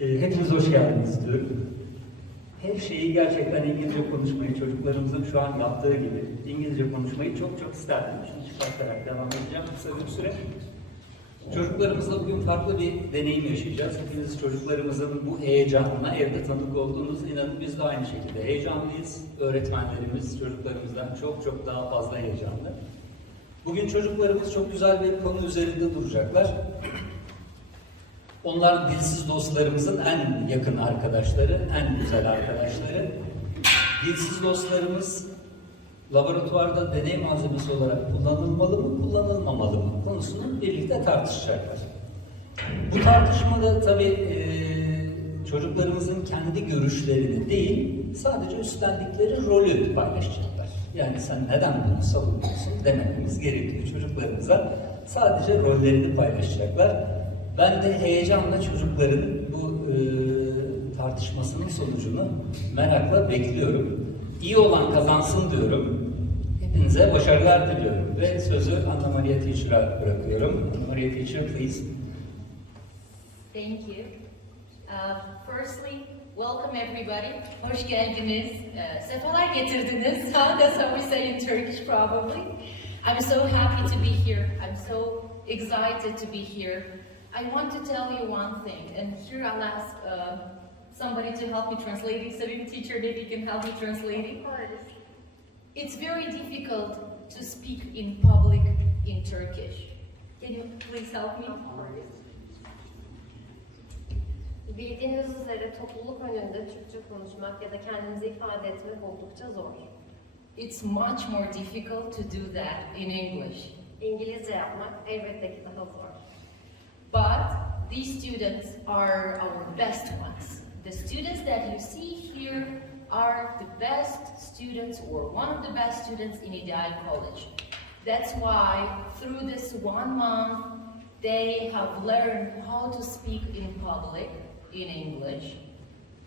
Hepiniz hoş geldiniz diyorum. Her şeyi gerçekten İngilizce konuşmayı, çocuklarımızın şu an yaptığı gibi İngilizce konuşmayı çok isterdim. Şimdi çıkartarak devam edeceğim kısa bir süre. Çocuklarımızla bugün farklı bir deneyim yaşayacağız. Hepiniz çocuklarımızın bu heyecanına evde tanık olduğunuz, inanın biz de aynı şekilde heyecanlıyız. Öğretmenlerimiz çocuklarımızdan çok daha fazla heyecanlı. Bugün çocuklarımız çok güzel bir konu üzerinde duracaklar. Onlar dilsiz dostlarımızın en yakın arkadaşları, en güzel arkadaşları. Dilsiz dostlarımız laboratuvarda deney malzemesi olarak kullanılmalı mı, kullanılmamalı mı konusunu birlikte tartışacaklar. Bu tartışmada tabii çocuklarımızın kendi görüşlerini değil, sadece üstlendikleri rolü paylaşacaklar. Yani sen neden bunu savunuyorsun dememiz gerekiyor çocuklarımıza. Sadece rollerini paylaşacaklar. Ben de heyecanla çocukların bu tartışmasının sonucunu merakla bekliyorum. İyi olan kazansın diyorum. Hepinize başarılar diliyorum. Ve sözü Anna Maria Teacher'a bırakıyorum. Anna Maria Teacher, please. Thank you. Firstly, welcome everybody. Hoş geldiniz. Sefalar getirdiniz. That's how we say in Turkish probably. I'm so happy to be here. I'm so excited to be here. I want to tell you one thing, and here I'll ask somebody to help me translating. So maybe teacher, maybe you can help me translating. It's very difficult to speak in public in Turkish. Can you please help me? Bildiğiniz üzere topluluk önünde Türkçe konuşmak ya da kendinizi ifade etmek oldukça zor. It's much more difficult to do that in English. İngilizce yapmak elbette ki daha zor. But these students are our best ones. The students that you see here are the best students or one of the best students in İDEAL College. That's why through this 1 month they have learned how to speak in public in English.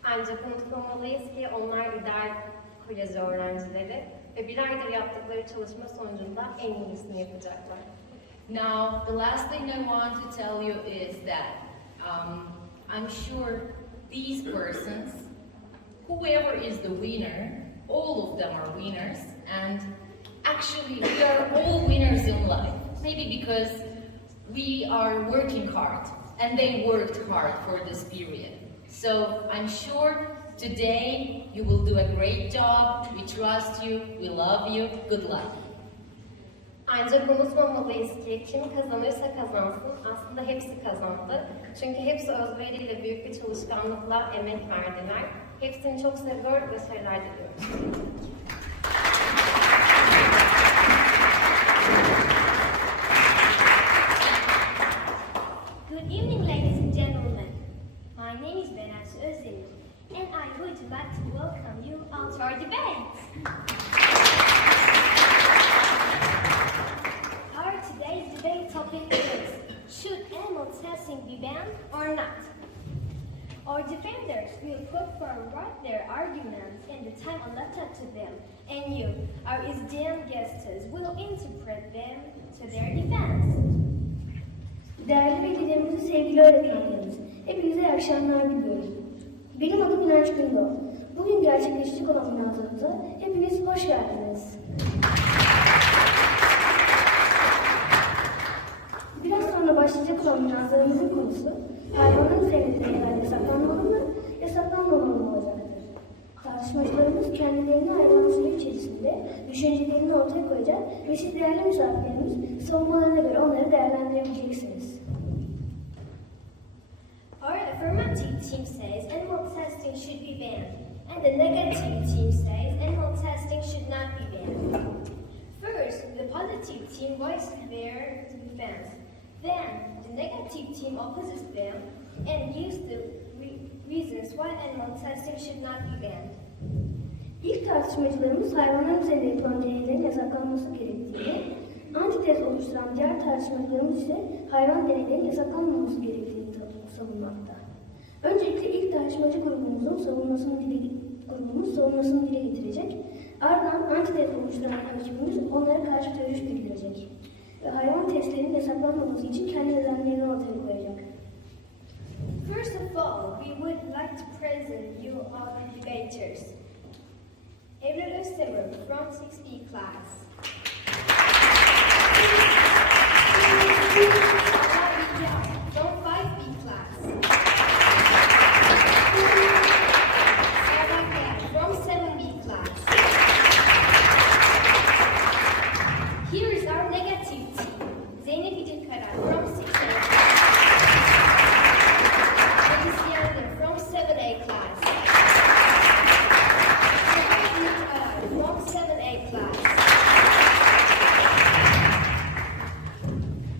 Ancak unutmamalıyız ki onlar İDEAL Koleji öğrencileri ve bir aydır yaptıkları çalışma sonucunda en iyisini yapacaklar. Now, the last thing I want to tell you is that I'm sure these persons, whoever is the winner, all of them are winners, and actually we are all winners in life. Maybe because we are working hard, and they worked hard for this period. So I'm sure today you will do a great job. We trust you, we love you, good luck. Ancak unutmamalıyız ki kim kazanırsa kazansın aslında hepsi kazandı. Çünkü hepsi özveriyle büyük bir çalışkanlıkla emek verdiler. Hepsini çok seviyor ve başarılar diliyoruz. Good evening, ladies and gentlemen. My name is Özil, and I would like to welcome you all to our debate. Our today's debate topic is, should animal testing be banned or not? Our defenders will put forward their arguments in the time allotted to them, and you, our esteemed guests, will interpret them to their defense. Değerli velilerimiz, sevgili öğretmenlerimiz, hepinize iyi akşamlar diliyorum. Benim adım İnanç Gündoğ. Bugün gerçekleşecek olan münazaramıza hepiniz hoş geldiniz. Biraz sonra başlayacak olan münazaramızın konusu, hayvanların üzerindeki deneyler yasaklanmalı mı, yasaklanmamalı mı olacaktır. Tartışmacılarımız kendilerini hayvan türü içerisinde düşüncelerini ortaya koyacak ve siz değerli misafirlerimiz savunmalarına göre onları değerlendirebileceksiniz. Our affirmative team says animal testing should be banned, and the negative team says animal testing should not be banned. First, the positive team voices their defense. Then, the negative team opposes them and gives the reasons why animal testing should not be banned. İlk tartışmacılarımız hayvanların üzerinde yapılan deneylerin yasaklanması gerektiğini, antitez oluşturan diğer tartışmacılarımız ise hayvan deneylerinin yasaklanmaması gerektiğini savunmakta. Öncelikle ilk tartışmacı grubumuz savunmasını dile getirecek. Ardından antitez oluşturan rakibimiz onlara karşı görüş bildirecek. Ve hayvan testlerinin yasaklanmaması için kendi nedenlerini ortaya koyacak. First of all, we would like to present you all the debaters. Evren Özdemir from 6B class. From 5B class. From 7B class. Here is our negative team. Zeynep İdilkara from 6A class. From 7A class. From 7A class.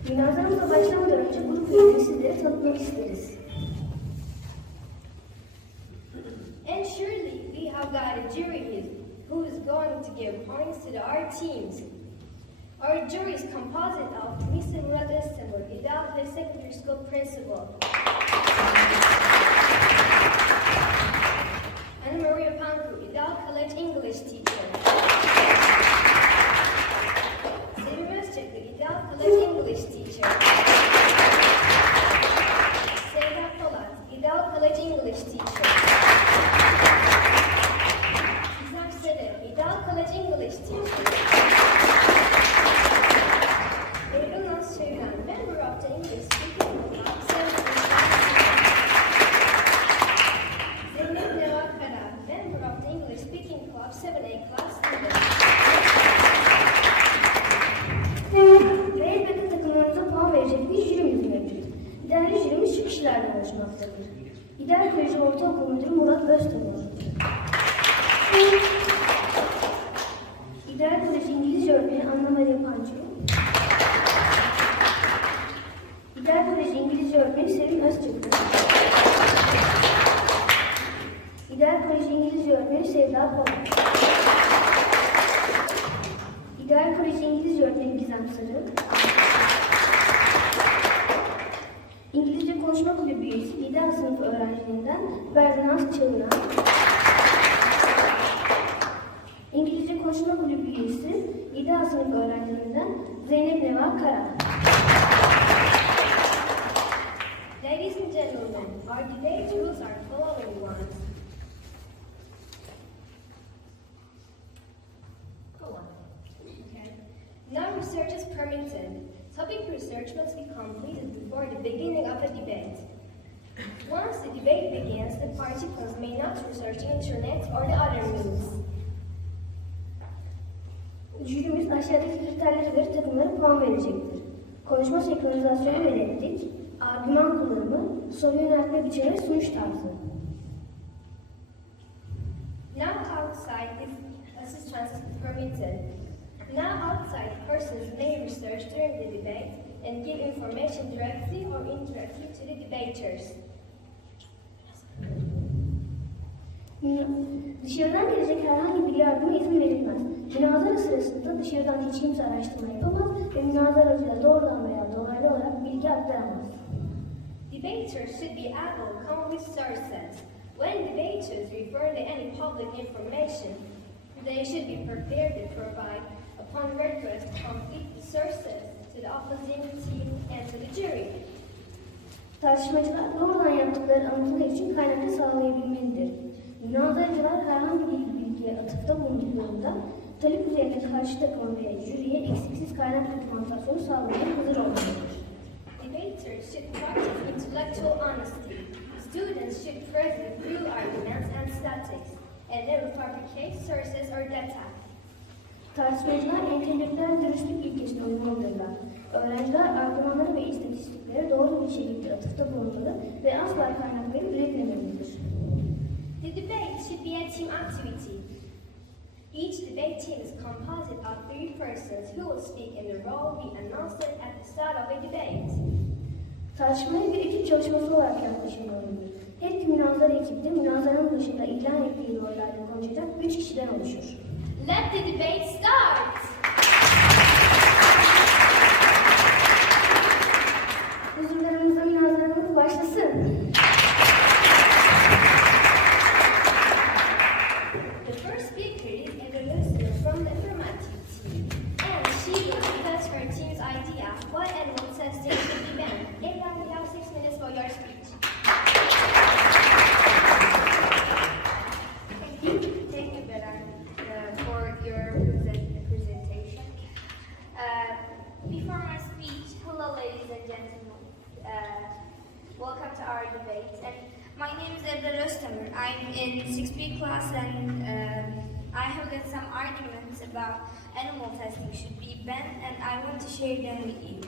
Münazaramıza başlamadan önce grup üyeleri sizlere tanıtmak isteriz. And surely we have got a jury who is going to give points to our teams. Our jury is composite of Mr. Murat Özdemir, İDEAL Secondary School Principal, and Maria Panku, İDEAL College English Teacher, Sevim Özçakır, İDEAL College English Teacher, Sevda Polat, İDEAL College English Teacher, İzam Sere, İDEAL College English Teacher, member of the English Speaking Club, Zeynep Nevakara, member of the English Speaking Club, 7A class leader. Ve elbette takımlarımıza puan verecek bir jürimiz mevcut. İdeal jürimiz şu kişilerden oluşmaktadır. İdeal Koleji Ortaokul Müdürü Murat Öztemir. İdeal Koleji İngilizce Öğretmeni Anna Maria Pancı. İdeal Koleji İngilizce Öğretmeni Sevim Özçakır. İdeal Koleji İngilizce Öğretmeni Sevda Polat. İdeal Koleji İngilizce Öğretmeni Gizem Sarı. İngilizce Konuşma Kulübü üyesi İDEAL sınıf öğrencilerinden Berdanaz Çağıran. İngilizce Konuşma Kulübü üyesi İDEAL sınıf öğrencilerinden Zeynep Neva Kara. Ladies and gentlemen, our debate rules are following ones. Go on. Okay. No research is permitted. Topic research must be completed before the beginning of a debate. Once the debate begins, the participants may not research the internet or the other means. Jürimiz aşağıdaki kriterleri verip takımlara puan verecektir. Konuşma senkronizasyonu ve replik, argüman kullanımı, soru yöneltme biçimi ve sunuş tarzı. Now outside if assistance is permitted. Now outside persons may research during the debate and give information directly or indirectly to the debaters. Dışarıdan gelecek herhangi bir yardıma izin verilmez. Münazara sırasında dışarıdan hiç kimse araştırma yapamaz ve münazaracıya doğrudan veya dolaylı olarak bilgi aktaramaz. Debaters should be able to come with sources. When debaters refer to any public information, they should be prepared to provide, upon request, complete the sources to the opposing team and to the jury. Tartışmacılar doğrudan yaptıkları anlatılar için kaynaklı sağlayabilmelidir. Münazaracılar herhangi bir bilgiye atıfta bulunduklarında talep üzerine karşı takım ve jüriye eksiksiz kaynak dokümantasyonu sağlamaya hazır olmalıdır. Debaters should practice intellectual honesty. Students should present real arguments and statistics, and never fabricate sources or data. Tartışmacılar entelektüel dürüstlük ilkesine uymalıdırlar. Öğrenciler argümanları ve istatistiklere doğru bir şekilde atıfta bulunmalı ve asla kaynakları üretmemelidir. The debate should be a team activity. Each debate team is composite of 3 persons who will speak in the role we announced at the start of a debate. Tartışmaya bir ekip çalışması olarak yaklaşılmalıdır. Her iki münazara ekipte münazaranın başında ilan ettiği rollerde konuşacak 3 kişiden oluşur. Let the debate start! Huzurlarınızda münazaramız başlasın. The first speaker is Evelyn from the affirmative team, and she will discuss her team's idea why animal testing should be banned. Everyone, you have 6 minutes for your speech. Private. And my name is Ebrar Özdemir. I'm in 6B class and I have got some arguments about animal testing should be banned and I want to share them with you.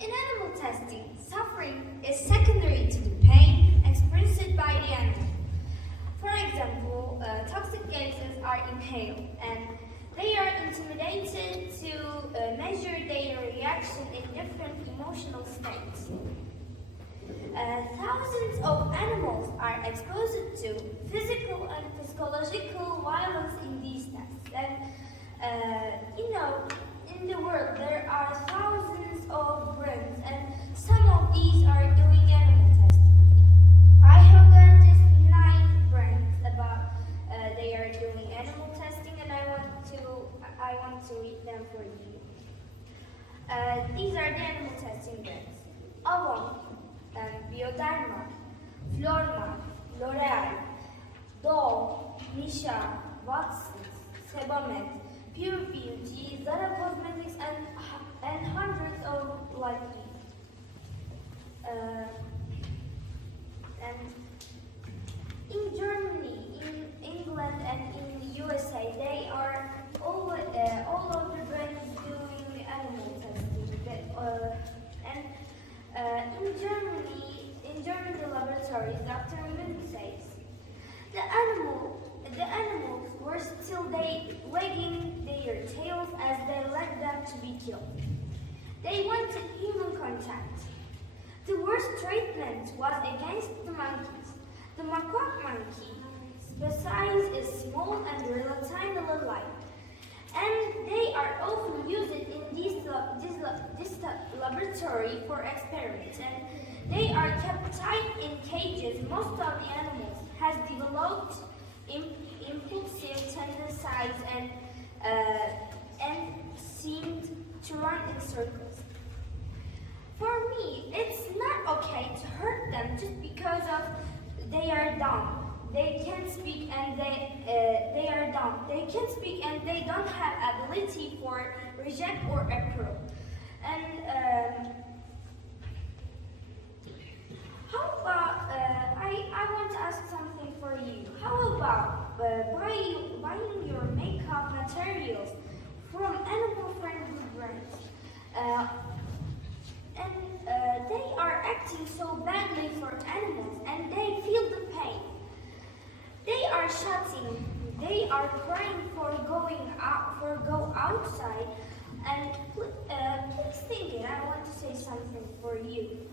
In animal testing, suffering is secondary to the pain experienced by the animal. For example, toxic gases are inhaled and they are intimidated to measure their reaction in different emotional states. Thousands of animals are exposed to physical and psychological violence in these tests. And in the world there are thousands of brands and some of these are doing animal testing. I have got just 9 brands about they are doing animal testing and I want to read them for you. These are the animal testing brands. Avon, Bioderma, Florma, L'Oreal, Dove, Nisha, Watsons, Sebamed, Pure Beauty, Zara Cosmetics, and hundreds of like these. And in Germany, in England, and in the USA, they are all of the brands doing animal testing. In Germany laboratories, Dr. Mün says the animals were still wagging their tails as they led them to be killed. They wanted human contact. The worst treatment was against the monkeys. The macaque monkey size is small and relatively light, and they are often used in this laboratory for experiments. And they are kept tight in cages. Most of the animals has developed impulsive tendencies and seemed to run in circles. For me, it's not okay to hurt them just because of they are dumb. They can't speak and they are dumb. They can't speak and they don't have ability for reject or approve. And how about I want to ask something for you. How about buying your makeup materials from animal-friendly brands? They are acting so badly for animals and they feel the pain. They are shouting, they are crying for go outside, and please think it, I want to say something for you.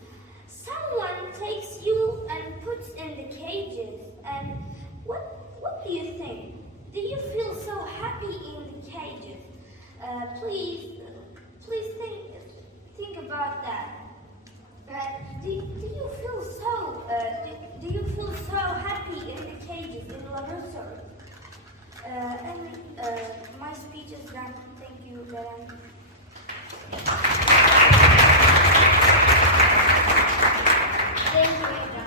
Someone takes you and puts in the cages, and what do you think? Do you feel so happy in the cages? Please think about that. Do you feel so happy in the cages in the laboratory? My speech is done. Thank you, Madam. Thank you, Eda.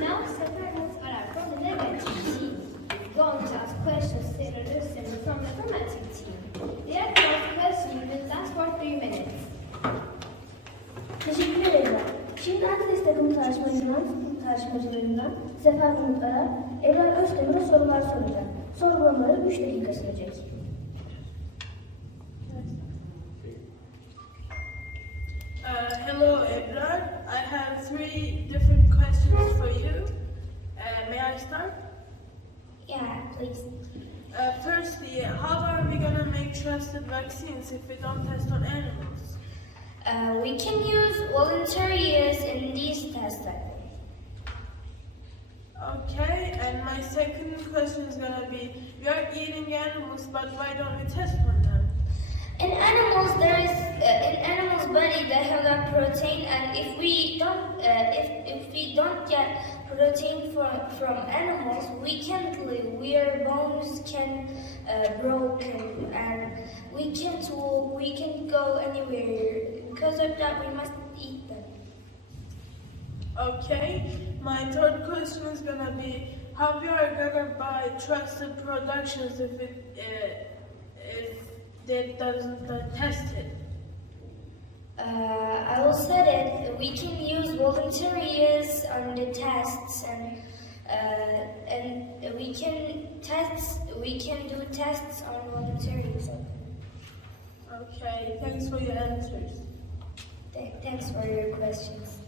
Now, separate are from the negative team. Going to ask questions to the listener from the affirmative team. The active question will last for 3 minutes. Teşekkür ederim. Şimdi Akdeniz takım tartışmacılarından Sefer Umutlar'a Ebrar Özdemir'e sorular soracak. Sorgulamaları 3 dakika sürecek. Hello, Ebrar. I have 3 different questions for you. May I start? Yeah, please. Firstly, how are we going to make trusted vaccines if we don't test on animals? We can use volunteers in these tests. Okay, and my second question is going to be, we are eating animals, but why don't we test on them? In animals, in animals' body they have a protein, and if we don't get protein from animals, we can't live. Our bones can broken, and we can't walk. We can't go anywhere. Because of that, we must eat them. Okay, my third question is going to be, how we are going to buy trusted productions if that doesn't test it? I will say that we can use volunteers on the tests, and we can do tests on volunteers. Okay, thanks for your answers. Thanks for your questions.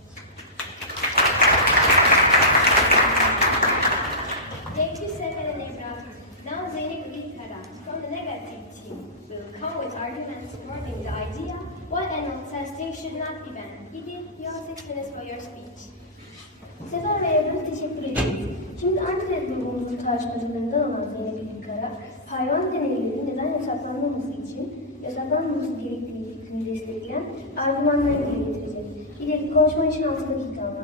Thank you, Sefer and Ibrahim. Now Zeynep Bilkara from the negative team will come with arguments supporting the idea why animal testing should not be banned. İdil, you have 6 minutes for your speech. Sefer ve Ebru teşekkür ederiz. Şimdi Ankara'da grubumuzun tartışmacılarından olan Zeynep Bilkara, hayvan deneylerinin neden yasaklanmaması için yasaklanmaması gerektiği fikrini destekleyen argümanları dile getirecek. İdil, konuşma için 6 dakika var.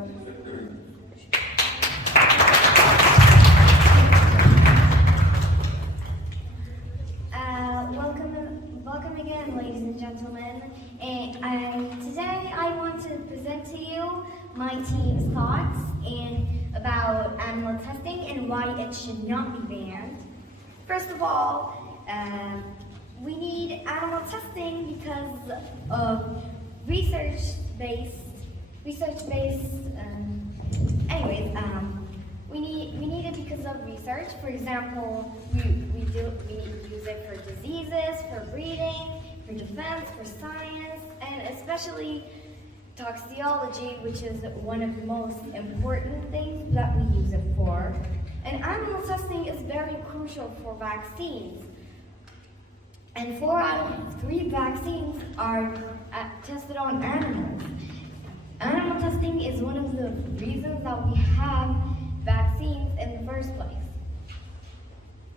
Welcome again, ladies and gentlemen. And today I want to present to you my team's thoughts about animal testing and why it should not be banned. First of all, we need animal testing because of research-based. We need it because of research. For example, we use it for diseases, for breeding, for defense, for science, and especially toxicology, which is one of the most important things that we use it for. And animal testing is very crucial for vaccines. And 4 out of 3 vaccines are tested on animals. Animal testing is one of the reasons that we have vaccines in the first place.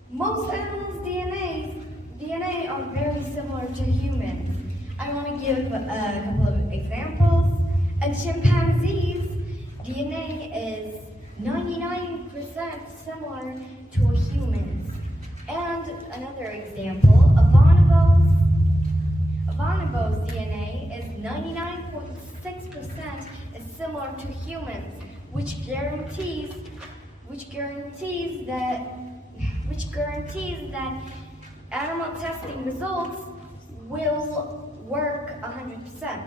Most animals' DNA are very similar to humans. I want to give a couple of examples. A chimpanzee's DNA is 99% similar to a human's. And another example, a bonobo's DNA is 99.6% is similar to humans, which guarantees that animal testing results will work 100%.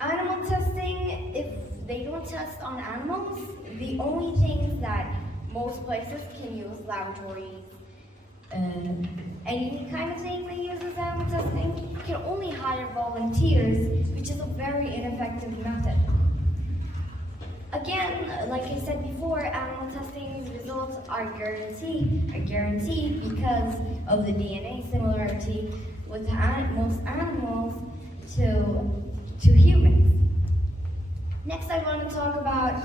Any testing, if they don't test on animals, the only things that most places can use, laboratories, any kind of thing they use as animal testing, can only hire volunteers, which is a very ineffective method. Again, like I said before, animal testing results are guaranteed because of the DNA similarity with most animals to humans. Next, I want to talk about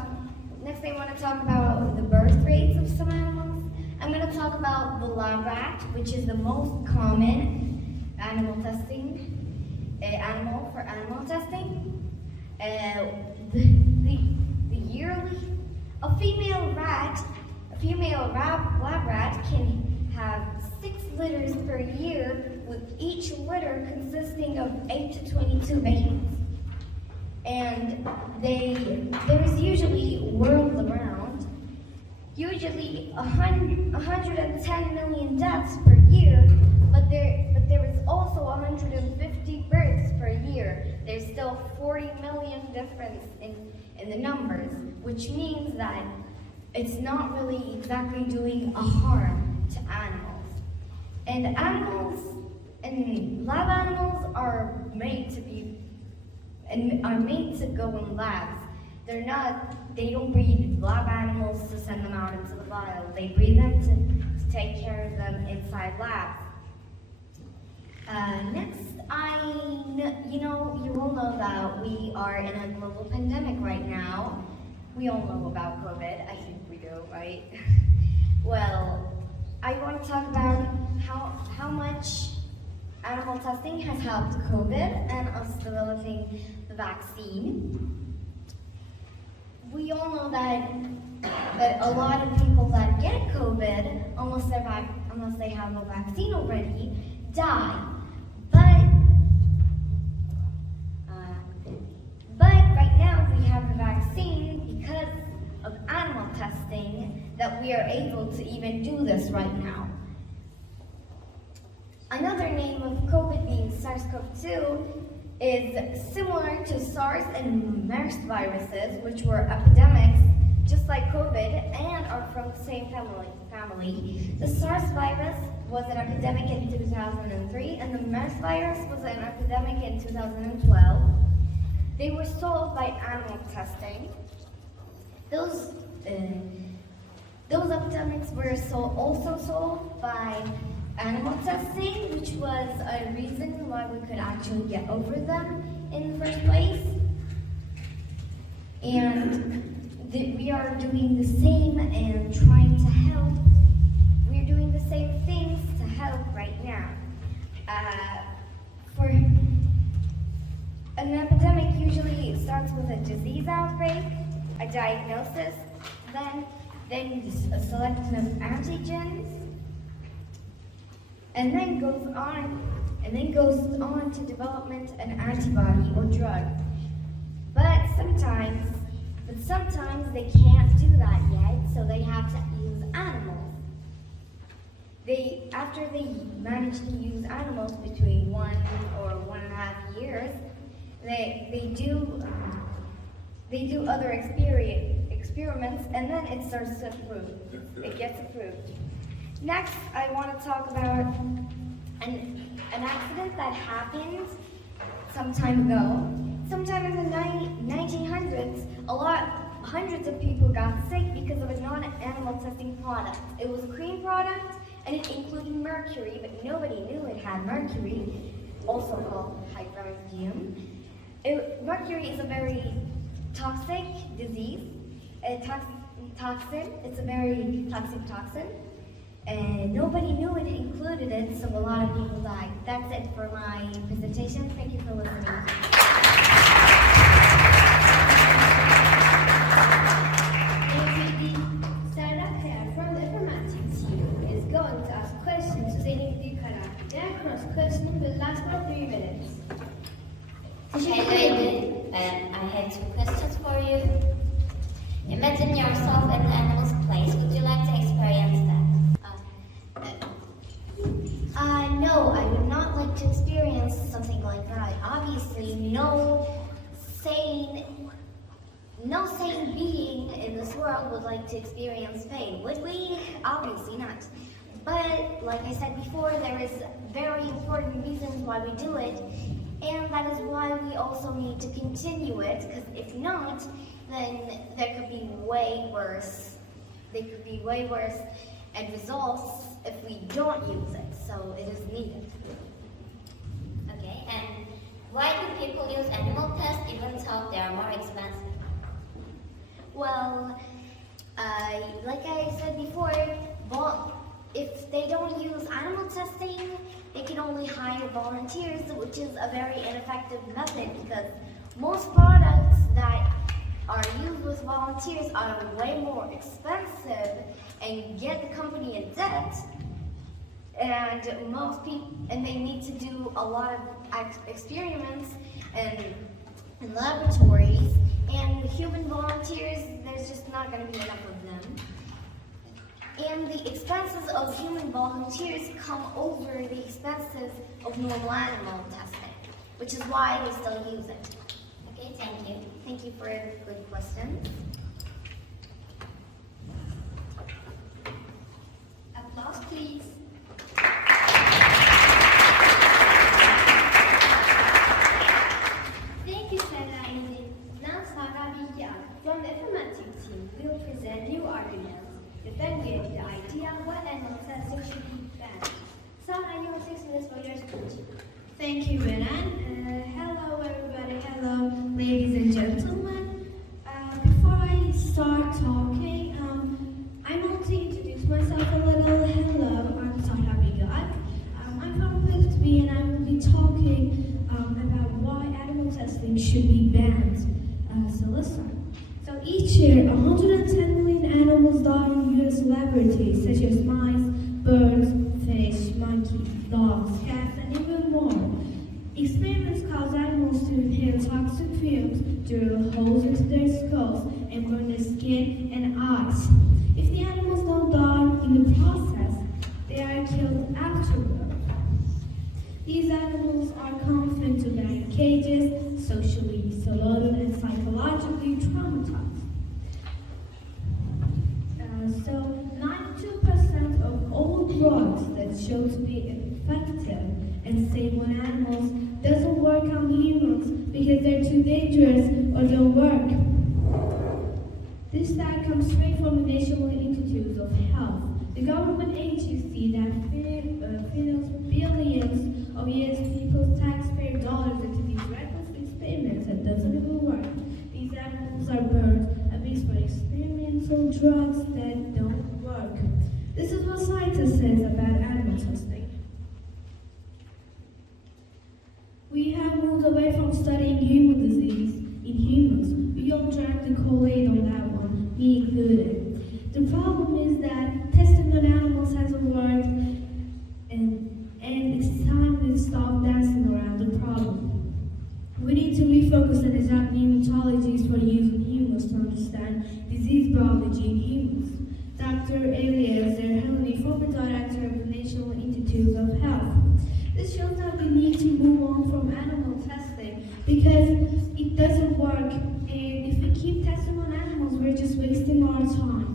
the birth rates of some animals. I'm going to talk about the lab rat, which is the most common animal testing animal for animal testing. A female lab rat can have 6 litters per year, with each litter consisting of 8 to 22 babies. And there's usually, world-around, usually 110 million deaths per year, but there is also 150 births per year. There's still 40 million difference in the numbers, which means that it's not really exactly doing a harm to animals. And lab animals are made to go in labs. They don't breed lab animals to send them out into the wild. They breed them to take care of them inside labs. Next, you all know that we are in a global pandemic right now. We all know about COVID. I think we do, right? Well, I want to talk about how much animal testing has helped COVID and us developing the vaccine. We all know that a lot of people that get COVID, unless they have a vaccine already, die. But right now we have a vaccine because of animal testing that we are able to even do this right now. Another name of COVID being SARS-CoV-2 is similar to SARS and MERS viruses, which were epidemics just like COVID and are from the same family. The SARS virus was an epidemic in 2003 and the MERS virus was an epidemic in 2012. They were solved by animal testing. Those epidemics were also solved by animal testing, which was a reason why we could actually get over them in the first place. And we are doing the same and trying to help. We're doing the same things to help right now. For an epidemic usually starts with a disease outbreak, a diagnosis, then a selection of antigens, and then goes on to development an antibody or drug. But sometimes they can't do that yet, so they have to use animals. After they manage to use animals between 1 or 1.5 years, they do other experiments, and then it starts to approve. It gets approved. Next, I want to talk about an accident that happened some time ago. Sometime in the 1900s, hundreds of people got sick because of a non-animal testing product. It was a clean product, and it included mercury, but nobody knew it had mercury, also called hypermethylum. Mercury is a very toxic disease, toxin. It's a very toxic toxin, and nobody knew it included it, so a lot of people died. That's it for my presentation. Thank you for listening. From the informatics team is going to ask questions using the kara. Their cross-questioning will last for 3 minutes. Hello, I have 2 questions for you. Imagine yourself in the animal's place. Would you like to experience that? No, I would not like to experience something like that. Obviously, no sane being in this world would like to experience pain, would we? Obviously not. But, like I said before, there is very important reasons why we do it, and that is why we also need to continue it, because if not, then there could be way worse. They could be way worse and results if we don't use it, so it is needed. Okay, and why do people use animal tests even though they are more expensive? Well, like I said before, if they don't use animal testing, they can only hire volunteers, which is a very ineffective method because most products that are used with volunteers are way more expensive and get the company in debt. And they need to do a lot of experiments in laboratories. And the human volunteers, there's just not going to be enough of them. And the expenses of human volunteers come over the expenses of normal animal testing, which is why they still use it. Okay, thank you. Thank you for a good question. Applause, please. Thank you, Sarah and Izzy. Now, Sarah Bilgeak from the informatics team will present new arguments defending the idea what animal testing should be banned. Sarah, you have 6 minutes for your speech. Thank you, Renan. Hello, everybody. Hello, ladies and gentlemen. Before I start talking, I want to introduce myself a little. Hello, I'm Sarah Bilgeak. I'm from Philippines, and I will be talking about why animal testing should be banned. So listen. So each year, 110 million animals die in U.S. laboratories, such as mice, birds, fish, monkeys, dogs, cats, and even more. Experiments cause animals to inhale toxic fumes, drill holes into their skulls, and burn their skin and eyes. If the animals don't die in the process, they are killed afterward. These animals are confined to cages socially isolated, and psychologically traumatized. So 92% of all drugs that show to be effective and safe on animals doesn't work on humans because they're too dangerous or don't work. This fact comes straight from the National Institutes of Health, the government agency that funnels billions of US people's taxpayer dollars into these reckless experiments that doesn't even work. These animals are burned, abused for experimental drugs that don't work. This is what scientists say about animal testing. We have moved away from studying human disease in humans. We all drank the Kool-Aid on that one, me included. The problem is that testing on animals hasn't worked, and it's time to stop dancing around the problem. We need to refocus and design new methodologies for using humans to understand disease biology in humans. Dr. Elias Zerhani, former director of the National Institutes of Health. This shows that we need to move on from animal testing because it doesn't work, and if we keep testing on animals, we're just wasting our time.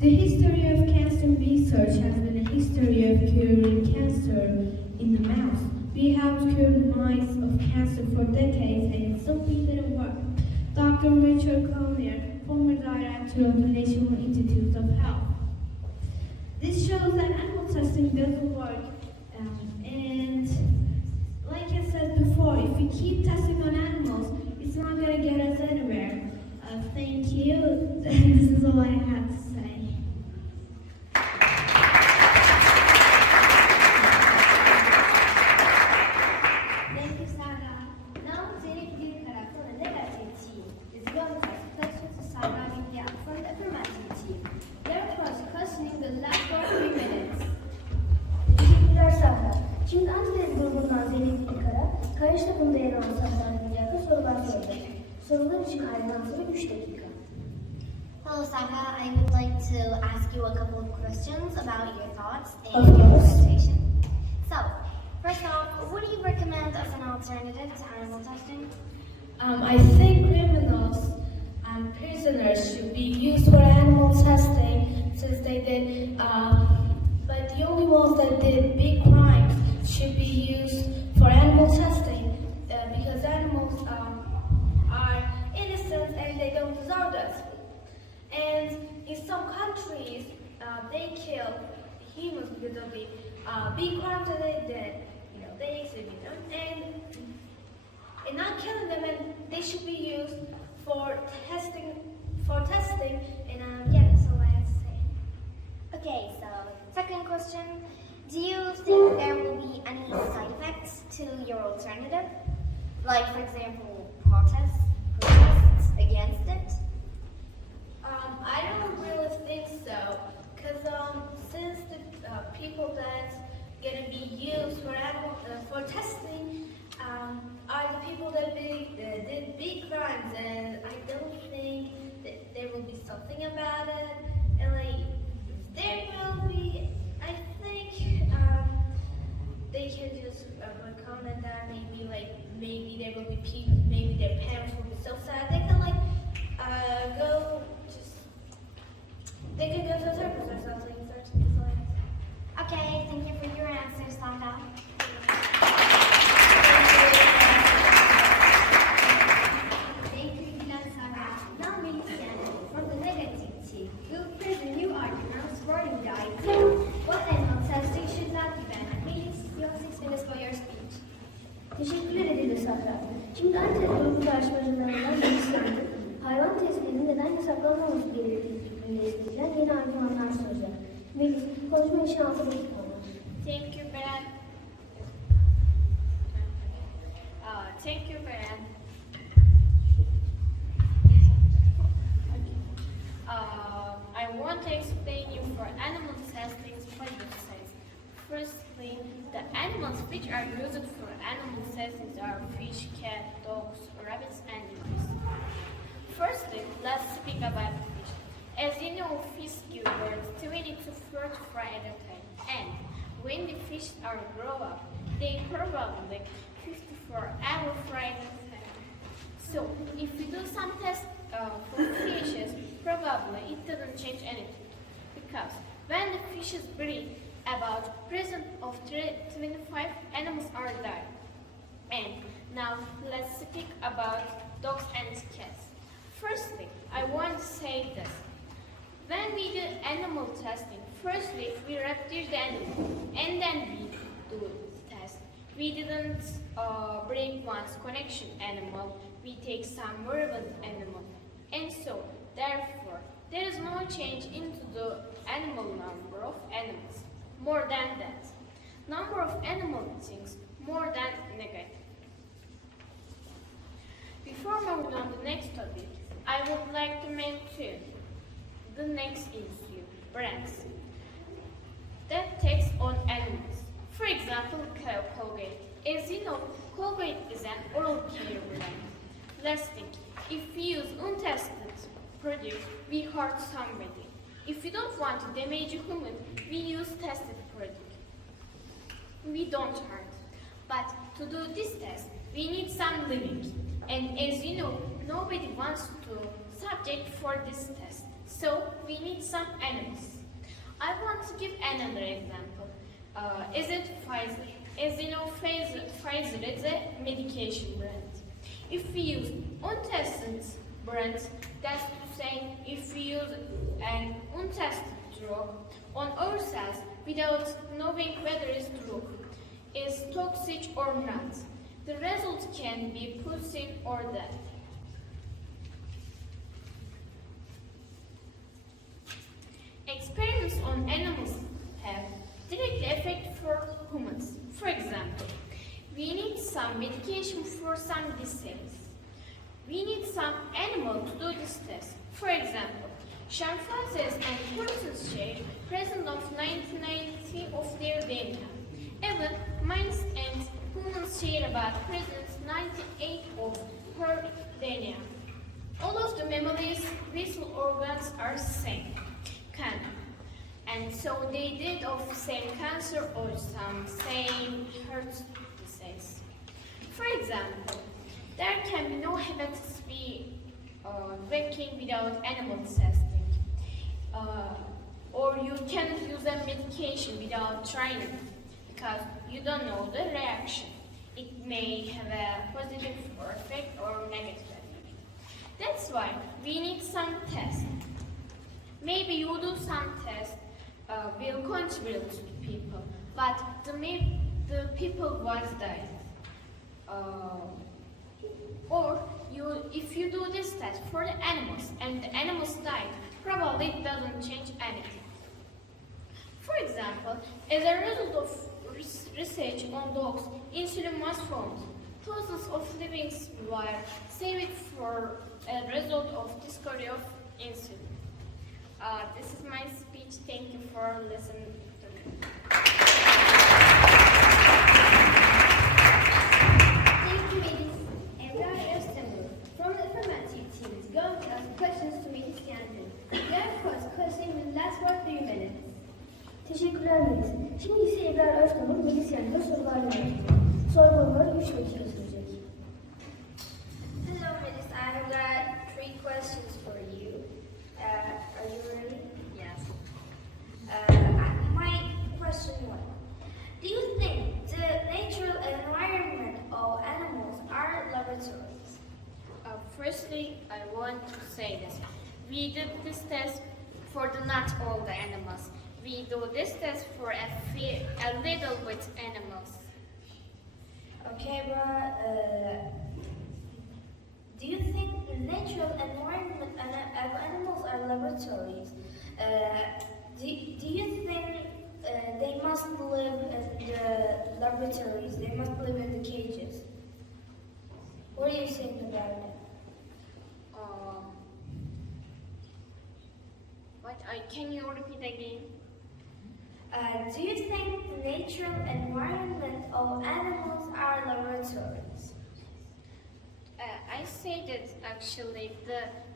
The history of cancer research has been a history of curing cancer in the mouse. We have cured mice of cancer for decades, and it simply didn't work. Dr. Richard Collier, former director of the National Institutes of Health. This shows that animal testing doesn't work, and like I said before, if we keep testing on animals, it's not going to get us anywhere. Thank you. This is all I have to say. Thank you, Sarah. Now, üzerindeki tarafı negative team is going to question to Sarah and India from the affirmative team. Therefore, questioning the last 3 minutes. Teşekkürler Sahra. Şimdi Antalya'da grubundan Zeynep Bilkar'a, Karış takımda yer alan Sahra Bilkar'a sorular soracak. Sorular için ayrılan süre 3 dakika. Hello, Saha. I would like to ask you a couple of questions about your thoughts Of and your course. presentation. So, first off, what do you recommend as an alternative to animal testing? I think criminals and prisoners should be used for animal testing since they did, but the only ones that did big crimes should be used for animal testing because animals are innocent and they don't deserve that. And in some countries, they kill humans because of the big crimes that they did. You know, they exhibit them, and not killing them, and they should be used for testing. And yeah, that's all I have to say. Okay, so second question. Do you think there will be any side effects to your alternative? Like, for example, protests against it? I don't really think so, because since the people that's gonna be used for testing are the people that did big crimes, and I don't think that there will be something about it. And like, there will be, I think they can just comment that maybe there will be people, maybe their parents will be so sad they can they can go to a therapist or something. Okay, thank you for your answers, Sandra. Thank you, India and Sarah. Now, Melissa, from the negative team, will present new arguments supporting the idea what animal testing should not be banned. Please, your 6 minutes for your speech. Teşekkürler edildi Sahra. Şimdi Antalya grubu tartışmacılarından Melisa'nın hayvan testlerinin neden yasaklanmaması gerektiği fikrinde istedilen yeni argümanlar soracak. Melis, konuşma için 6 dakika var. Thank you, Beren. Thank you, Beren. I want to explain you for animal testing's prejudices. Firstly, the animals which are used for animal testing are fish, cat, dogs, rabbits, and mice. Firstly, let's speak about the fish. As you know, fish give birth 20 to 30 fry at a time, and when the fish are grow up, they probably 54-hour frying. So if we do some tests for fishes, probably it doesn't change anything. Because when the fishes breed, about present of 25 animals are died. And now let's speak about dogs and cats. Firstly, I want to say this. When we do animal testing, firstly we rapture the animal and then we do the test. We didn't break one's connection animal, we take some verbal animal. And so, therefore, there is no change into the animal number of animals. More than that, number of animal things more than negative. Before moving on to the next topic, I would like to mention the next issue, brands that takes on animals. For example, Colgate. As you know, Colgate is an oral care brand. Let's think, if we use untested product, we hurt somebody. If we don't want to damage a human, we use tested product. We don't hurt. But to do this test, we need some living. And as you know, nobody wants to subject for this test. So we need some animals. I want to give another example. Is it Pfizer? As you know, Pfizer is a medication brand. If we use untested brands, that's to say, if we use an untested drug on ourselves without knowing whether this drug is toxic or not, the result can be poison or death. Experiments on animals have direct effect for humans. For example, we need some medication for some disease. We need some animal to do this test. For example, chimpanzees and tortoises share present of 99% of their DNA. Even mice and humans share about present 98 of her DNA. All of the mammals' visual organs are same. And so they did of same cancer or some same heart disease. For example, there can be no hepatitis B vaccine without animal testing. Or you cannot use a medication without trying it because you don't know the reaction. It may have a positive effect or negative effect. That's why we need some tests. Maybe you do some tests will contribute to people, but the people was died. Or if you do this test for the animals and the animals died, probably it doesn't change anything. For example, as a result of research on dogs, insulin was found. Thousands of living were saved for a result of discovery of insulin. This is my speech. Thank you for listening to me. Thank you, ladies. And now Öztemir from the affirmative team is going to ask questions to Melis Kendin. Their first question will last for 3 minutes. Teşekkürler Melis. Şimdi ise Ebrar Öztemir, Melis Yanı'da sorular yöneltiyor. Soruları 3 dakika sürecek. Hello, Melis. I have got 3 questions for you. Are you ready? Yes. My question 1. Do you think the natural environment of animals are laboratories? Firstly, I want to say this. We did this test for not all the animals. We do this test for a little bit animals. Okay, but do you think the natural environment of animals are laboratories? Do you think they must live in the laboratories? They must live in the cages? What are you saying about it? Can you repeat again? Do you think the natural environment of animals are laboratories? I say that actually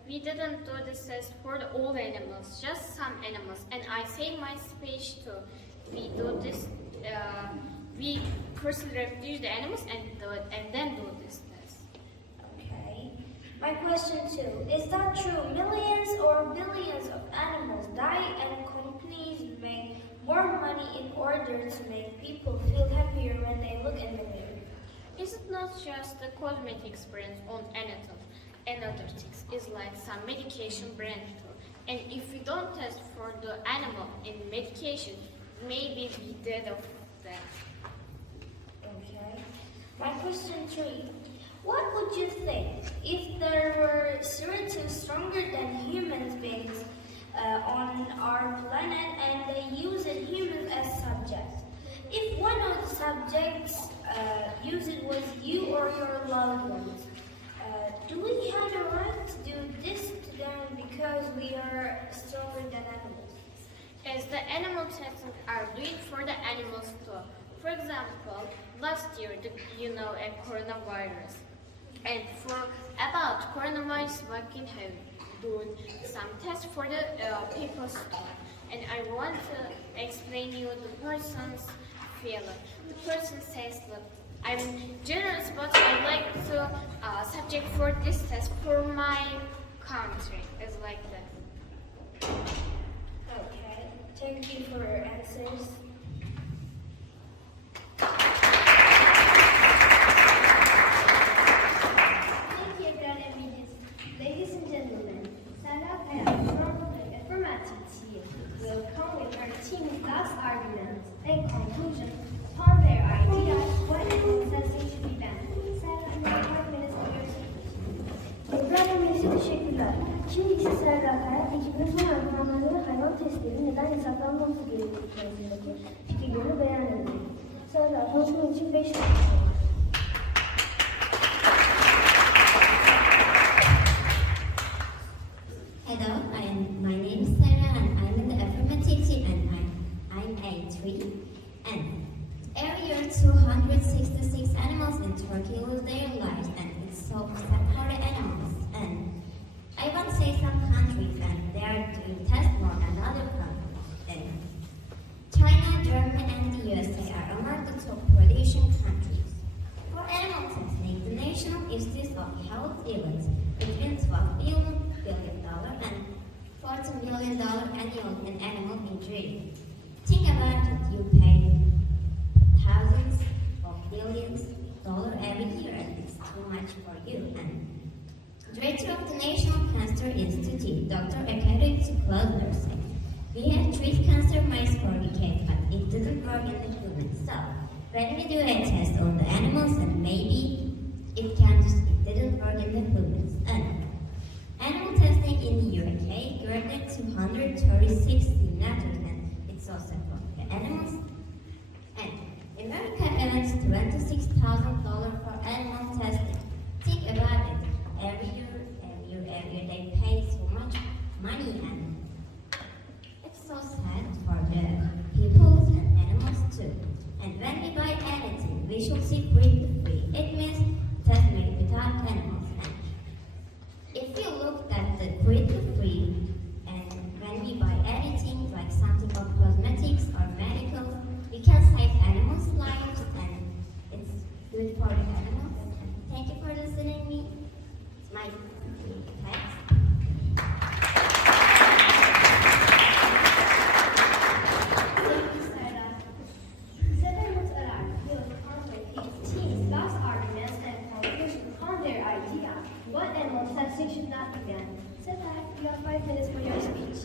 we didn't do this test for all animals, just some animals. And I say in my speech too, we do this we first reproduce the animals and then do this test. Okay. My question too, is that true? Millions or billions of animals die and companies make more money in order to make people feel happier when they look in the mirror. Is it not just the cosmetics brands on another things? It's like some medication brand too. And if we don't test for the animal in medication, maybe we dead of that. Okay. My question 3. What would you think if there were certain stronger than human beings on our planet and they used humans as subjects? If one of the subjects used was you or your loved ones, do we have the right to do this to them because we are stronger than animals? As the animal testing are doing for the animals too. For example, last year, a coronavirus. And for about coronavirus vaccine have done some tests for the people's too. And I want to explain you the person's feeling. The person says, look, I'm generous, but I like to subject for this test for my country. It's like that. Okay. Thank you for your answers. Thank you, Grand Emeritus. Ladies and gentlemen, Sarah Kaya from the affirmative team will come with her team's last argument and conclusion upon their idea what animal testing should be banned. Sarah, you have 5 minutes for your speech. Grand Emerit'e teşekkürler. Şimdi ise Serra Kaya, ekibin son argümanlarıyla hayvan testleri neden yasaklanmaması gerektiğindeki fikirlerini beyan edecek. Serra, konuşma için 5 dakika var. Hello, my name is Sarah and I'm in the affirmative team and I'm A3. And every year 266 animals in Turkey lose their lives and it's so sad for the animals. And I want to say some countries and they are doing tests more than other countries. And China, Germany and the USA are among the top producing countries. For animal testing, the National Institute of Health events between $12 billion and $14 billion annually in animal injury. Think about it, you pay thousands of billions dollars every year and it's too much for you. And Director of the National Cancer Institute, Dr. Ekaterina Klosner said, we have treated cancer mice for decades, but it didn't work in the humans. So, when we do a test on the animals and maybe it didn't work in the humans. And animal testing in the UK granted 236 signatures and it's also for the animals. And America earns $26,000 for animal testing. Think about it. Every year they pay so much money and it's so sad for the people and animals too. And when we buy anything, we should see free. It means test made without animals. And if you look at the free and when we buy anything like something of cosmetics or medical, we can save animals' lives and it's good for the animals. Thank you for listening to me. It's my thanks. Thank you, Sarah. MÜNAZARA will come with its team's last arguments and conclusion upon their idea what animal testing should not be banned. Sarah, you have 5 minutes for your speech.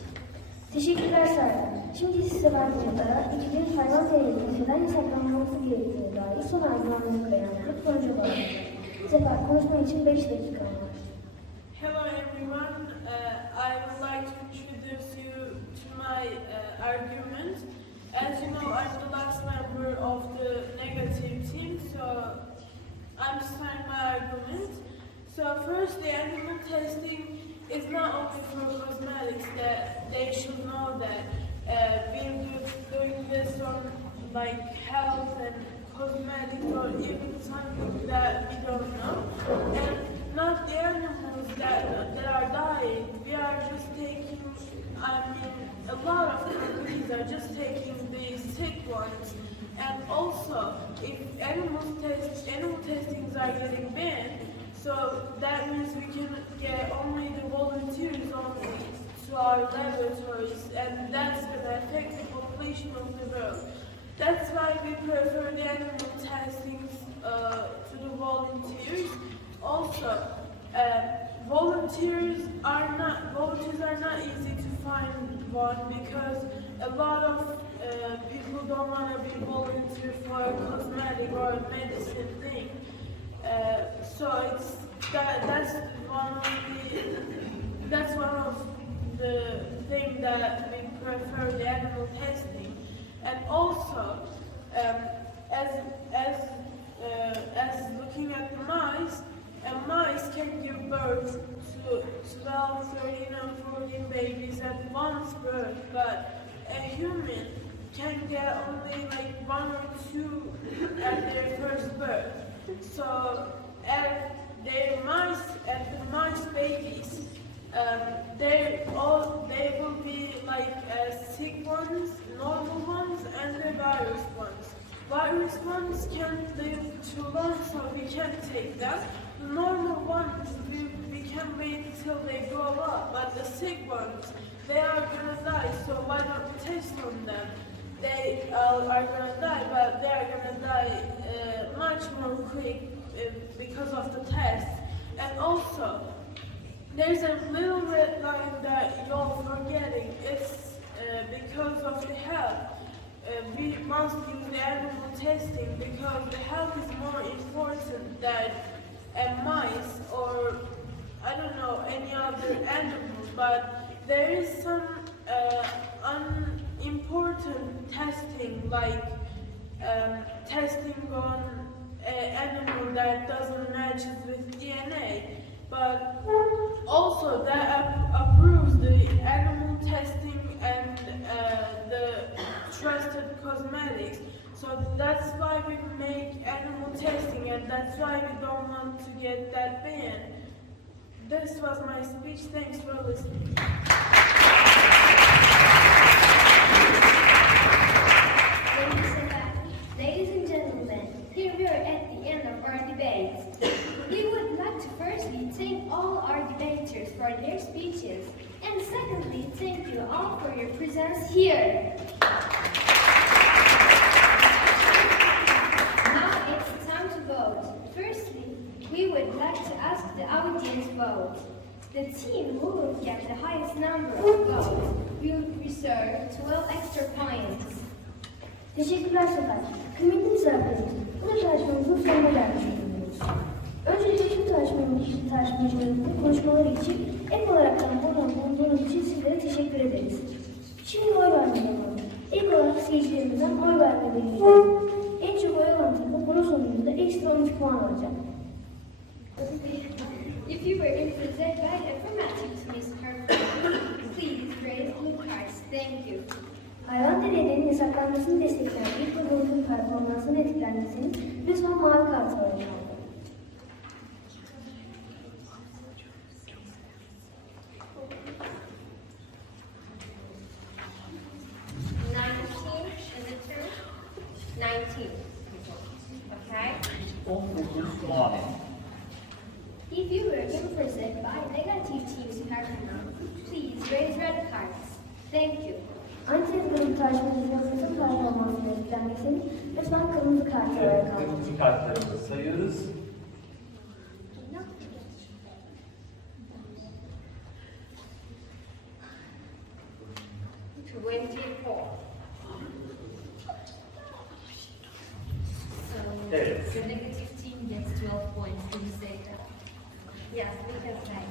Teşekkürler Serra. Şimdi size verdiğimde ekibin hayvan deneylerinin neden yasaklanması gerektiğine dair son argümanlarını beyan edip sonuca bağlayacak. Sefer, konuşma için 5 dakika var. Hello everyone, I would like to introduce you to my argument. As you know, I'm the last member of the negative team, so I'm starting my argument. So first, the animal testing is not only for cosmetics, that they should know that we're doing this on like health and cosmetics or even something that we don't know. And not the animals that are dying. We are just taking, a lot of companies are just taking the sick ones and also, if animal testings are getting banned, so that means we can get only the volunteers only to our laboratories, and that's going to affect the population of the world. That's why we prefer the animal testings to the volunteers. Also, volunteers are not easy to find one because a lot of people don't want to be volunteer for a cosmetic or a medicine thing. So that's one of the thing that we prefer the animal testing. And also, as looking at the mice, a mice can give birth to 12, 13, and 14 babies at once birth, but a human can get only like 1 or 2 at their first birth. So at the mice babies, they will be like sick ones, normal ones, and the virus ones. Virus ones can't live too long, so we can't take them. The normal ones, we can wait until they grow up, but the sick ones, they are gonna die, so why not test on them? They are gonna die, but they are gonna die much more quick because of the test. And also, there's a little red line that you're forgetting. It's because of the health. We must use the animal testing because the health is more important than a mice or I don't know any other animal. But there is some unimportant testing like testing on an animal that doesn't match with DNA. But also that approves the animal testing and the trusted cosmetics. So that's why we make animal testing, and that's why we don't want to get that banned. This was my speech. Thanks for listening. Ladies and gentlemen, here we are at the end of our debate. We would like to firstly thank all our debaters for their speeches, and secondly, thank you all for your presence here. Now it's time to vote. Firstly, we would like to ask the audience vote. The team who will get the highest number of votes will reserve 12 extra points. Teşekkürler Sefer. Kıymetli misafirlerimiz, bu da tartışmamızın sonuna gelmiş bulunuyoruz. Öncelikle tüm tartışmacılarımızın konuşmaları için ek olaraktan buradan bulunduğunuz için sizlere teşekkür ederiz. Şimdi oy vermeye alalım. İlk olarak seyircilerimizden oy vermelerini istiyoruz. En çok oy alan takım bunun sonunda ekstra 13 puan alacak. If you were interested by affirmative to Miss Perfect, please raise blue cards. Thank you. Hayvan deneylerinin yasaklanmasını destekleyen ilk ve grubun performansının etkilenmesini lütfen mavi kartı alın. Okay? Mavi. If you were interested by negative team's performance, please raise red cards. Thank you. Anket grubu tartışmacılarımızın performansının etkilenmesini lütfen kırmızı kartı olarak alın. Kırmızı kartlarımızı sayıyoruz. Evet. The negative team gets 12 points. Can you say that? Yes, we can say.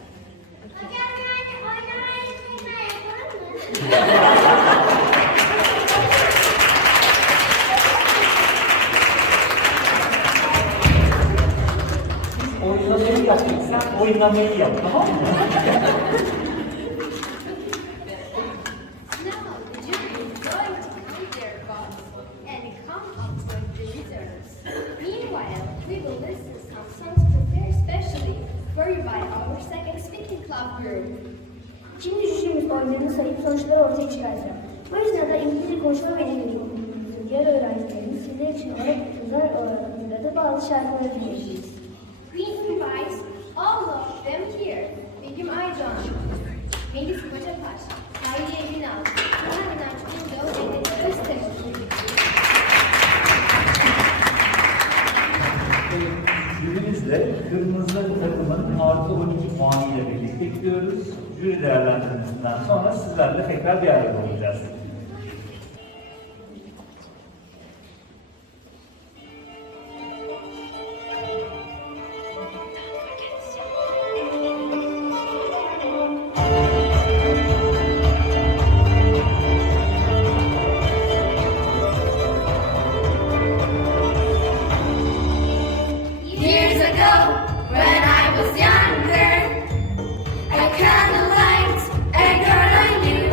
Oynamayı yaptık. Sen oynamayı yap, tamam mı? Now, the jury is going to complete their votes and come up with the results. Meanwhile, we will listen to some songs prepared specially for you by our second speaking club group. Şimdi jürimiz oylarını sayıp sonuçları ortaya çıkaracak. Bu yüzden de İngilizce konuşma ve edebiyatı diğer öğrencilerimiz sizler için özel olarak hazırladığı bazı şarkıları dinleyeceğiz. We invite all of them here. Begüm Aycan, Melis Kocapaş, Hayriye Binal, Tuhan İnanç Bingöl ve Nedir Öztürk. Jürimizle kırmızı takımın artı 12 puanı ile birlikte gidiyoruz. Jüri değerlendirmesinden sonra sizlerle tekrar bir arada olacağız. Years ago, when I was younger, I kinda liked a girl I knew.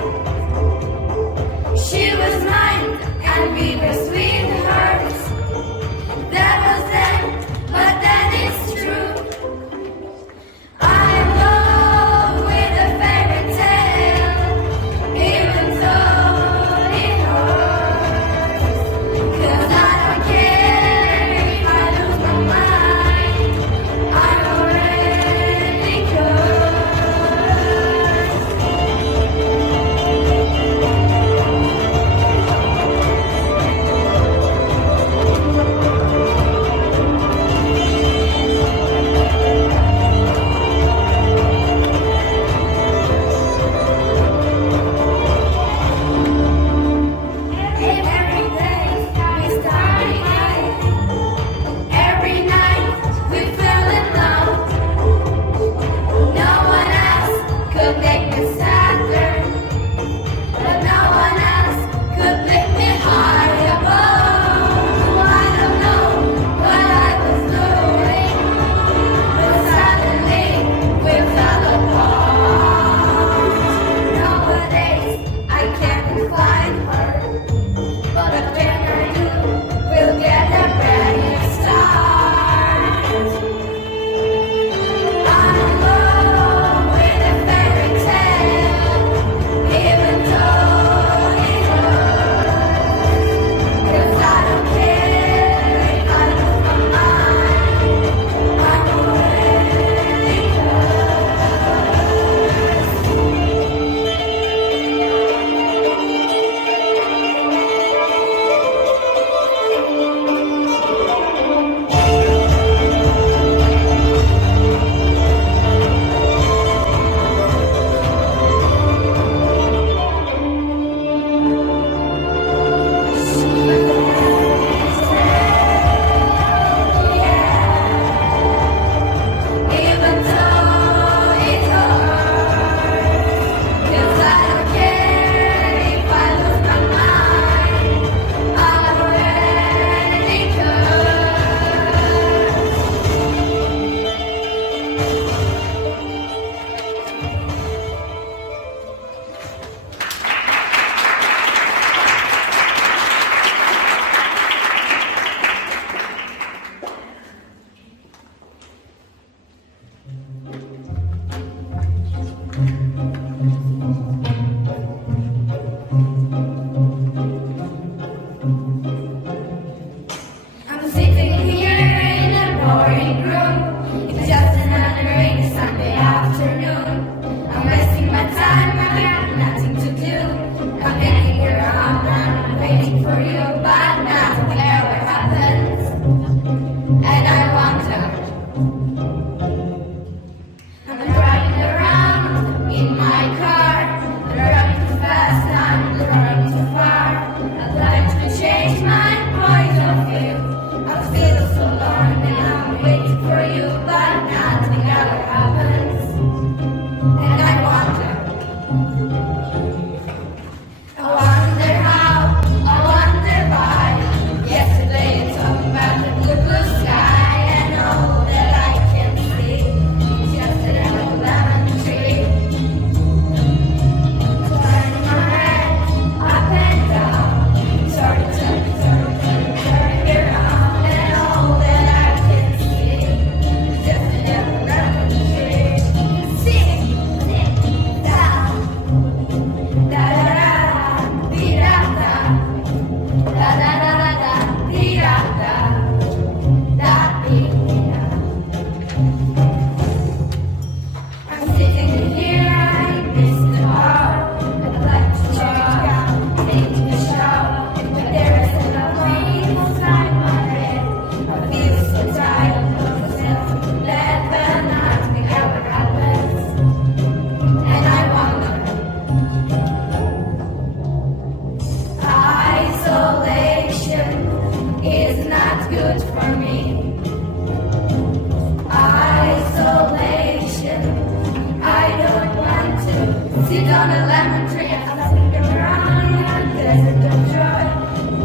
sit on a lemon tree and spin around in a desert of joy.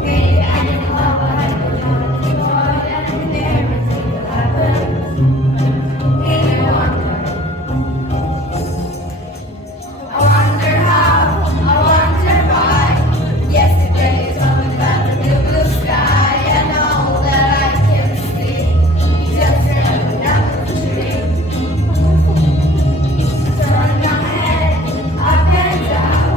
Maybe I can love what I can love joy and everything will happen. In a wonder. I wonder how, I wonder why. Yesterday you told me about the blue sky and all that I can see. Just a lemon tree. Turn my head up and down.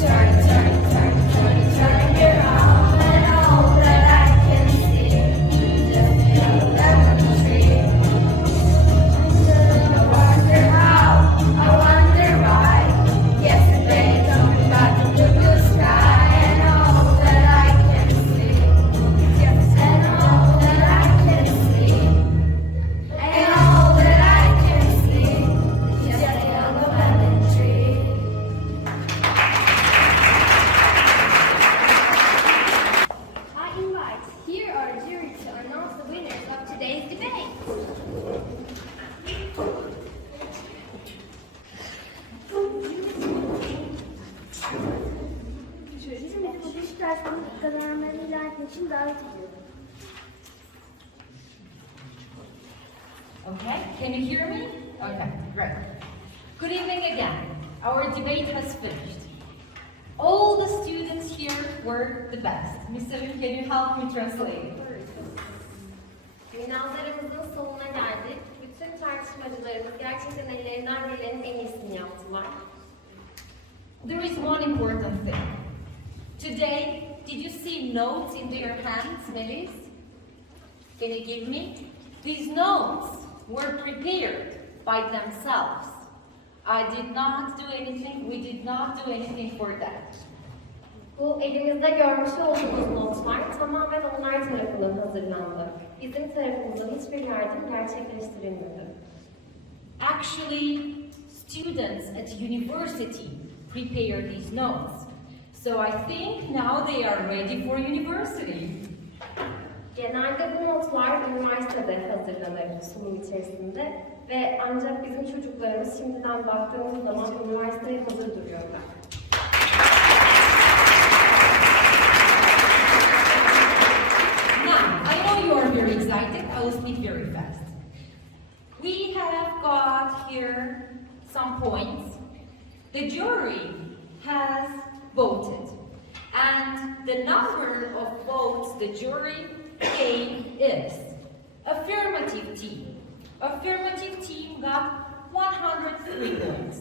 Turn, turn, turn, turn, turn around. And all that I can see. Just a lemon tree. I wonder how, I wonder why. Yesterday you told me about the blue sky and all that I can see. Just and all that I can see. And all that I can see. Just a yellow lemon tree. I invite here our jury to announce the winners of today's debate. Bizim bu Beşiktaş kazananlarını ilan etmek için davet ediyorum. Okay, can you hear me? Okay, great. Good evening again. Our debate has finished. All the students here were the best. Miss Sevim, can you help me translate? Münazaramızın sonuna geldik. Bütün tartışmacılarımız gerçekten ellerinden gelenin en iyisini yaptılar. There is one important thing. Today, did you see notes in their hands, Melis? Can you give me? These notes were prepared by themselves. I did not do anything, we did not do anything for that. Bu elimizde görmüş olduğumuz notlar tamamen onlar tarafından hazırlandı. Bizim tarafımızdan hiçbir yardım gerçekleştirilmedi. Actually, students at university prepare these notes. So I think now they are ready for university. Genelde bu notlar üniversitede hazırlanır sunum içerisinde ve ancak bizim çocuklarımız şimdiden baktığımız zaman üniversiteye hazır duruyorlar. Now, I know you are very excited. I will speak very fast. We have got here some points. The jury has voted. And the number of votes the jury gave is affirmative team. Affirmative team got 103 points.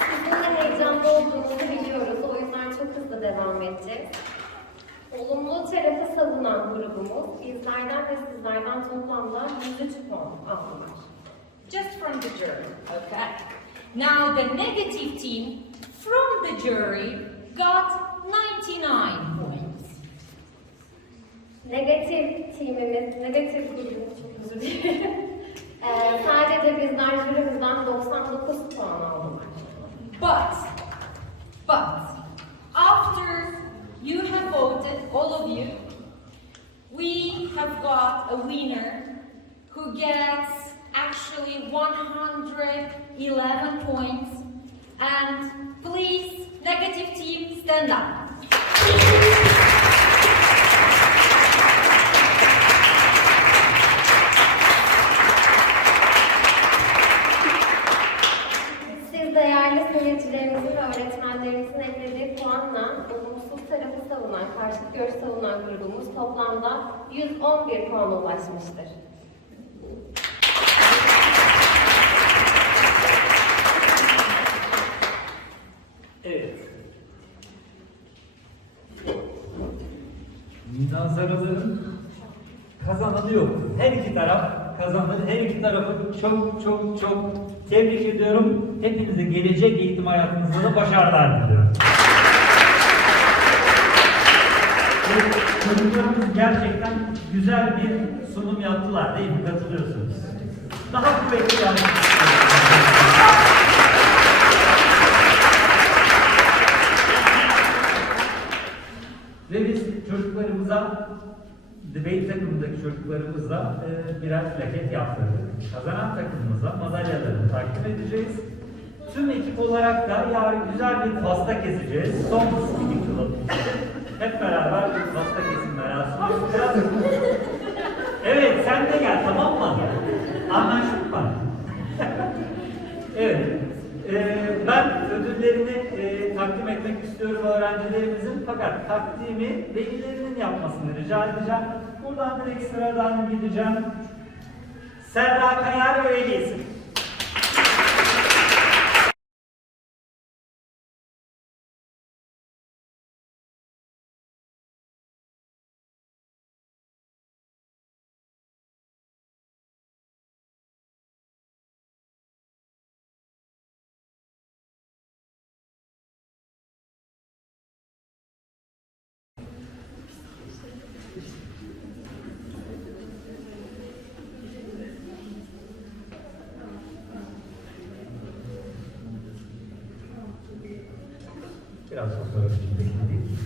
Sizin de heyecanlı olduğunuzu biliyoruz. O yüzden çok hızlı devam edeceğiz. Olumlu tarafı savunan grubumuz bizlerden ve sizlerden toplamda 103 puan aldılar. Just from the jury, okay? Now the negative team from the jury got 99 points. Negatif teamimiz, negatif grubumuz çok özür dilerim. Sadece bizler jürimizden 99 puan aldılar. But, after you have voted, all of you, we have got a winner who gets actually 111 points. And please, negative team, stand up. Siz değerli seyircilerimizin ve öğretmenlerimizin eklediği puanla olumsuz tarafı savunan, karşıt görüş savunan grubumuz toplamda 111 puana ulaşmıştır. Evet. Münazaraların kazananı yok. Her iki taraf kazanır. Her iki tarafı çok tebrik ediyorum. Hepinize gelecek eğitim hayatınızda da başarılar diliyorum. Çocuklarımız gerçekten güzel bir sunum yaptılar değil mi? Katılıyorsunuz. Daha kuvvetli yapmak ve biz çocuklarımıza, debate takımındaki çocuklarımızla birer plaket yaptırdık. Kazanan takımımıza madalya takdim edeceğiz. Tüm ekip olarak da yarın güzel bir pasta keseceğiz. Son speaking club. Hep beraber bir pasta kesim merasimi yapacağız. Evet, sen de gel, tamam mı? Anlaştık mı? Evet. Ben ödüllerini takdim etmek istiyorum öğrencilerimizin, fakat takdimi velilerinin yapmasını rica edeceğim. Buradan direkt sıradan gideceğim. Serra Kayar ve velisi. Biraz fotoğraf çekeyim.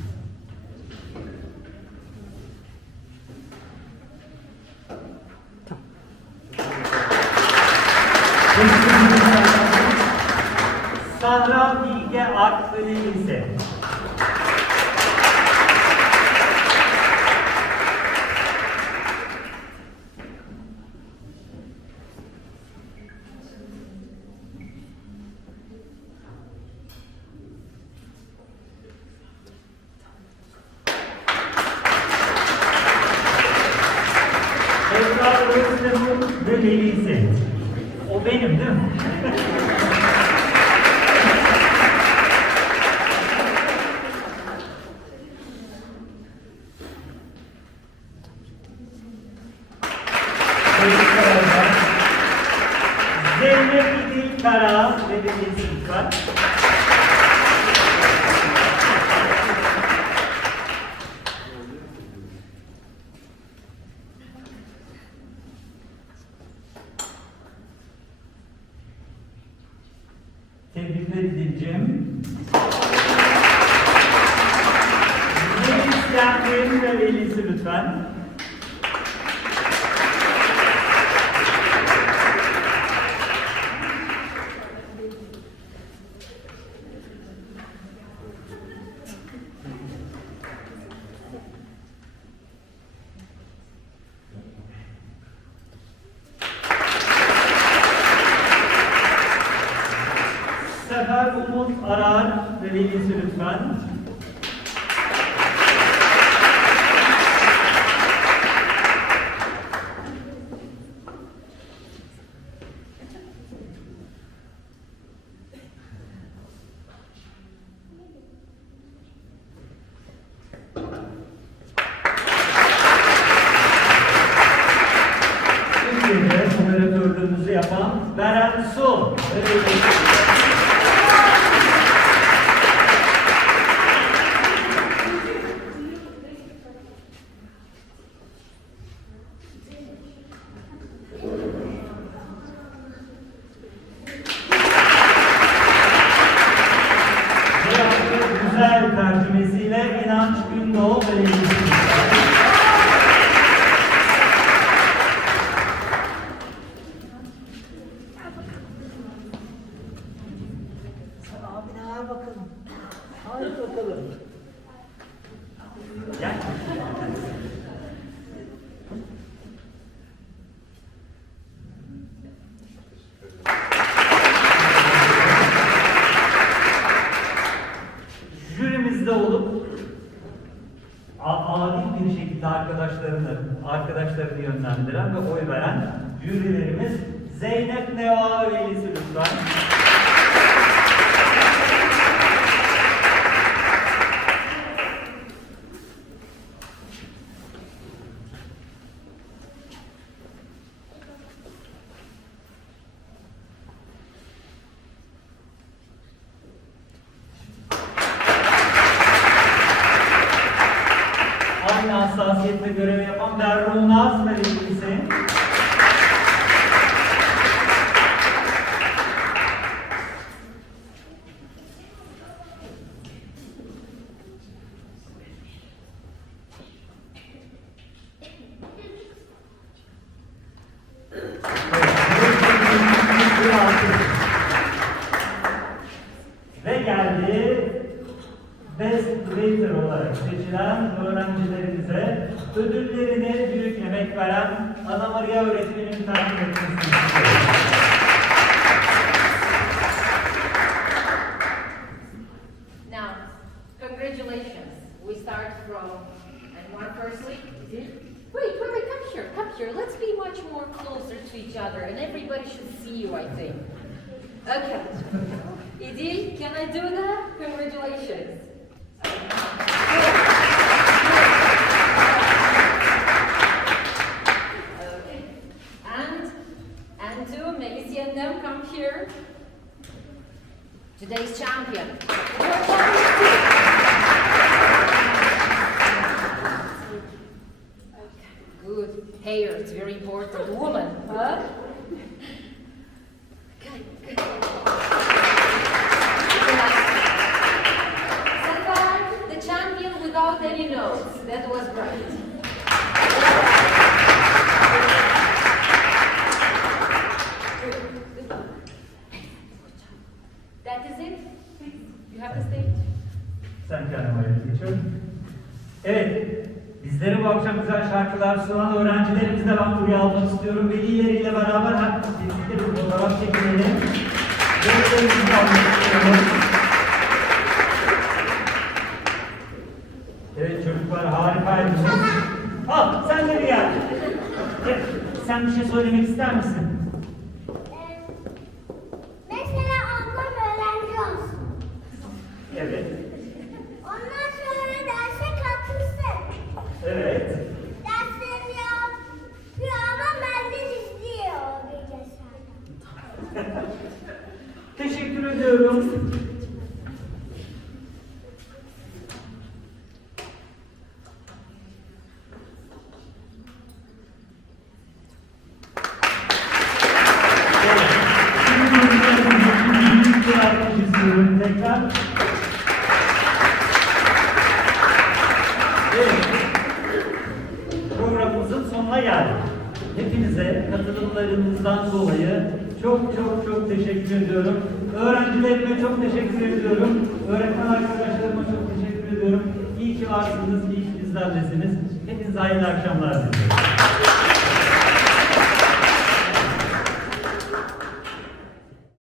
Sahra Bilge Aklı Lise. Velisi. O benim değil mi? Zeynep İdil Kara ve velisi lütfen. Tebrikler edileceğim. Melis Yahve'nin ve velisi lütfen. Sefer Umut Arar ve velisi lütfen. Türkiye'de moderatörlüğümüzü yapan Beren Su. Güzel tercümesiyle İnanç Gündoğdu ve Sen abine ver bakalım. Haydi bakalım. Gel. Jürimizde olup adil bir şekilde arkadaşlarını yönlendiren ve oy veren jürilerimiz Zeynep Neva velisi lütfen. Aynı hassasiyetle görev yapan Berru Naz ve velisi. Evet, seçilen öğrencilerimize ödüllerini büyük emek veren Ana Maria öğretmenimi takdim etmesini istiyorum. Now, congratulations. We start from, and one firstly, wait, come here. Let's be much more closer to each other, and everybody should see you, I think. Okay. İDEAL, can I do that? Congratulations. Okay. And two, Melis Yendem, come here. Today's champion. Good. Hair, it's very important. Woman, huh? Good. The champion without any notes. That was great. That is it. You have the stage. Sen kendine geçiyorum. Evet, bizlere bu akşam güzel şarkılar sunan öğrencilerimizi de ben buraya almak istiyorum. Velileriyle beraber hep birlikte bir fotoğraf çekinelim. Velilerimizi almak istiyorum. Evet çocuklar harikaydınız. Al sen de bir gel. Evet, sen bir şey söylemek ister misin? Mesela ablam öğrenci olsun. Evet. Ondan sonra derse katılsın. Evet. Derslerini yapıyor ama benden izliyor o bilgisayardan. Teşekkür ediyorum. Tekrar. Evet. Programımızın sonuna geldik. Hepinize katılımlarınızdan dolayı çok teşekkür ediyorum. Öğrencilerime çok teşekkür ediyorum. Öğretmen arkadaşlarıma çok teşekkür ediyorum. İyi ki varsınız, iyi ki bizlerlesiniz. Hepinize hayırlı akşamlar diliyorum.